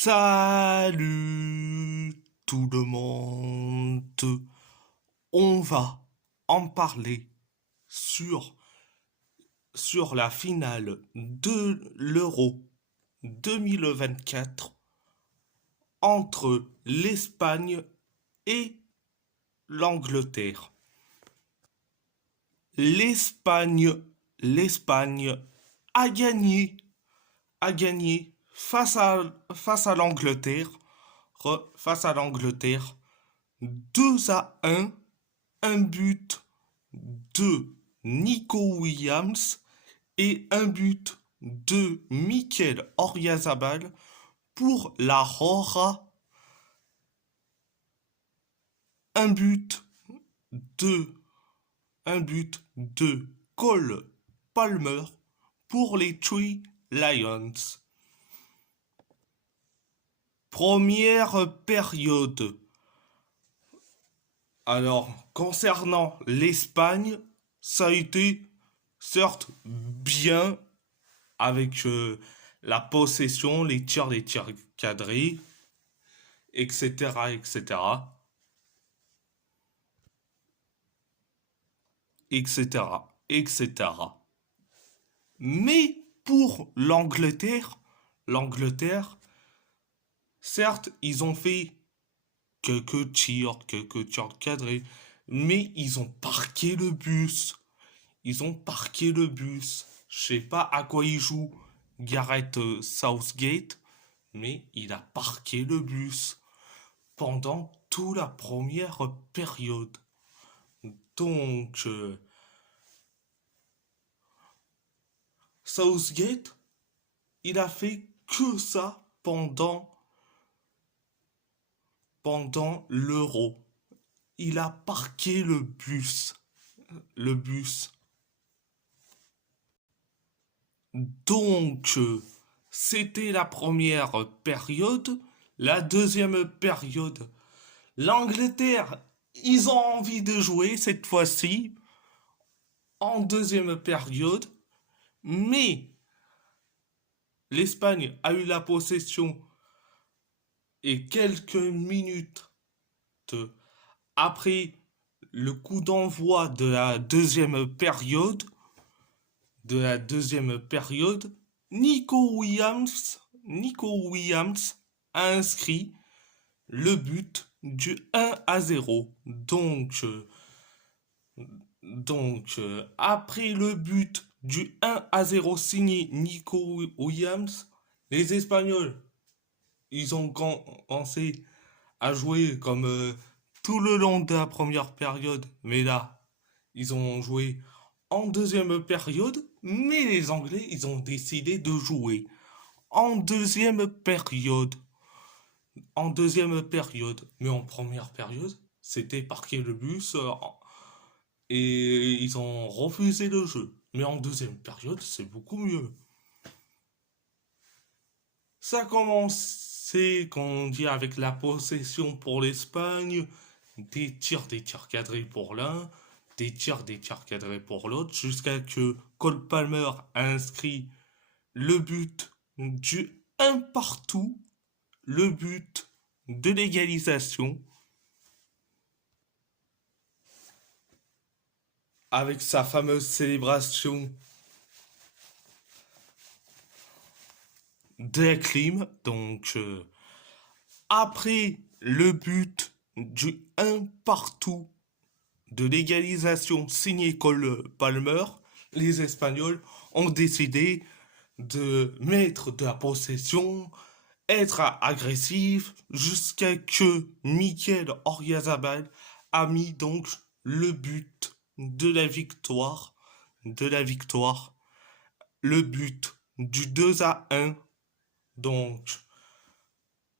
Salut tout le monde. On va en parler sur, sur la finale de l'Euro 2024 entre l'Espagne et l'Angleterre. L'Espagne, l'Espagne a gagné face à l'Angleterre, face à l'Angleterre, 2-1, un but de Nico Williams et un but de Mikel Oyarzabal pour la Roja, un but de un but de Cole Palmer pour les Three Lions. Première période. Alors, concernant l'Espagne, ça a été certes bien avec la possession, les tirs cadrés, etc., etc., etc., etc. Mais pour l'Angleterre, certes, ils ont fait quelques tirs cadrés, mais ils ont parqué le bus. Ils ont parqué le bus. Je sais pas à quoi il joue Gareth Southgate, mais il a parqué le bus pendant toute la première période. Donc, Southgate, il a fait que ça pendant l'Euro. Il a parqué le bus. Le bus. Donc, c'était la première période. La deuxième période, l'Angleterre, ils ont envie de jouer cette fois-ci en deuxième période, mais l'Espagne a eu la possession et quelques minutes après le coup d'envoi de la deuxième période, Nico Williams a inscrit le but du 1-0. Après le but du 1-0 signé Nico Williams, les Espagnols, ils ont commencé à jouer comme tout le long de la première période. Mais là, ils ont joué en deuxième période. Mais les Anglais, ils ont décidé de jouer en deuxième période. En deuxième période. Mais en première période, c'était parquer le bus et ils ont refusé le jeu. Mais en deuxième période, c'est beaucoup mieux. Ça a commencé, comme on dit, avec la possession pour l'Espagne, des tirs cadrés pour l'un, des tirs cadrés pour l'autre, jusqu'à que Cole Palmer a inscrit le but du un partout, le but de l'égalisation, avec sa fameuse célébration de la clim. Donc, après le but du un partout de l'égalisation signé Cole Palmer, les Espagnols ont décidé de mettre de la possession, être agressif, jusqu'à que Mikel Oyarzabal a mis donc le but de la victoire, le but du 2-1. Donc,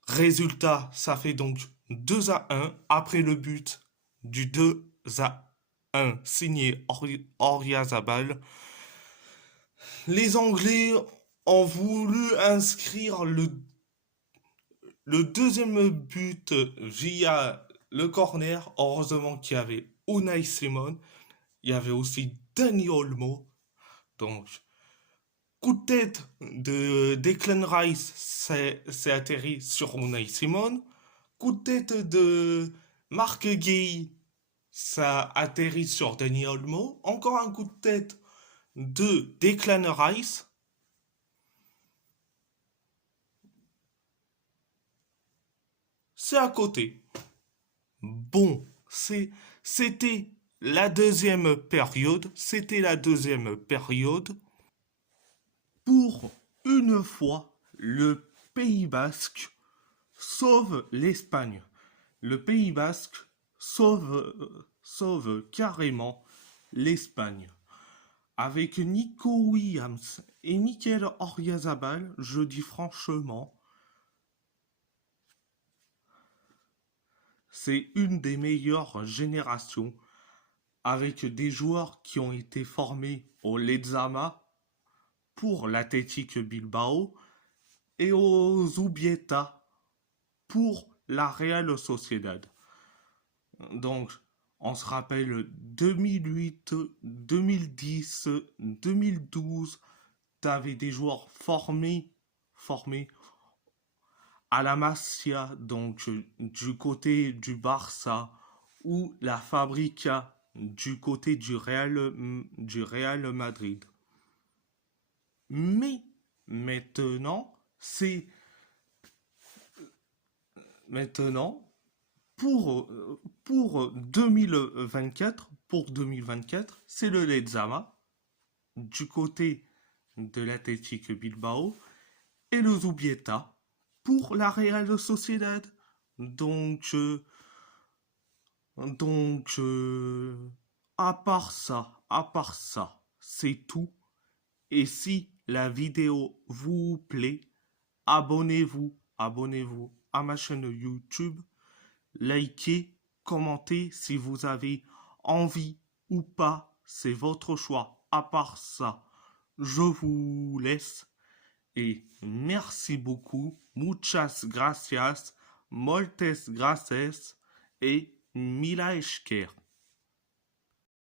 résultat, ça fait donc 2-1 après le but du 2-1 signé Oyarzabal. Les Anglais ont voulu inscrire le deuxième but via le corner. Heureusement qu'il y avait Unai Simon. Il y avait aussi Dani Olmo. Donc, Coup de tête de Declan Rice, c'est atterri sur Unai Simon. Coup de tête de Marc Guéhi, ça atterrit sur Denis Olmo. Encore un coup de tête de Declan Rice. C'est à côté. Bon, c'était la deuxième période. C'était la deuxième période. Pour une fois, le Pays Basque sauve l'Espagne. Le Pays Basque sauve carrément l'Espagne. Avec Nico Williams et Mikel Oyarzabal, je dis franchement, c'est une des meilleures générations avec des joueurs qui ont été formés au Lezama pour l'Athletic Bilbao et au Zubieta pour la Real Sociedad. Donc, on se rappelle 2008, 2010, 2012, t'avais des joueurs formés à la Masia, donc du côté du Barça, ou la Fabrica du côté du Real Madrid. Mais maintenant, c'est maintenant pour 2024, c'est le Lezama du côté de l'Athletic Bilbao et le Zubieta pour la Real Sociedad. Donc, donc, à part ça, c'est tout. Et si la vidéo vous plaît, abonnez-vous à ma chaîne YouTube, likez, commentez si vous avez envie ou pas, c'est votre choix. À part ça, je vous laisse et merci beaucoup, muchas gracias, moltes gracias et mila esker.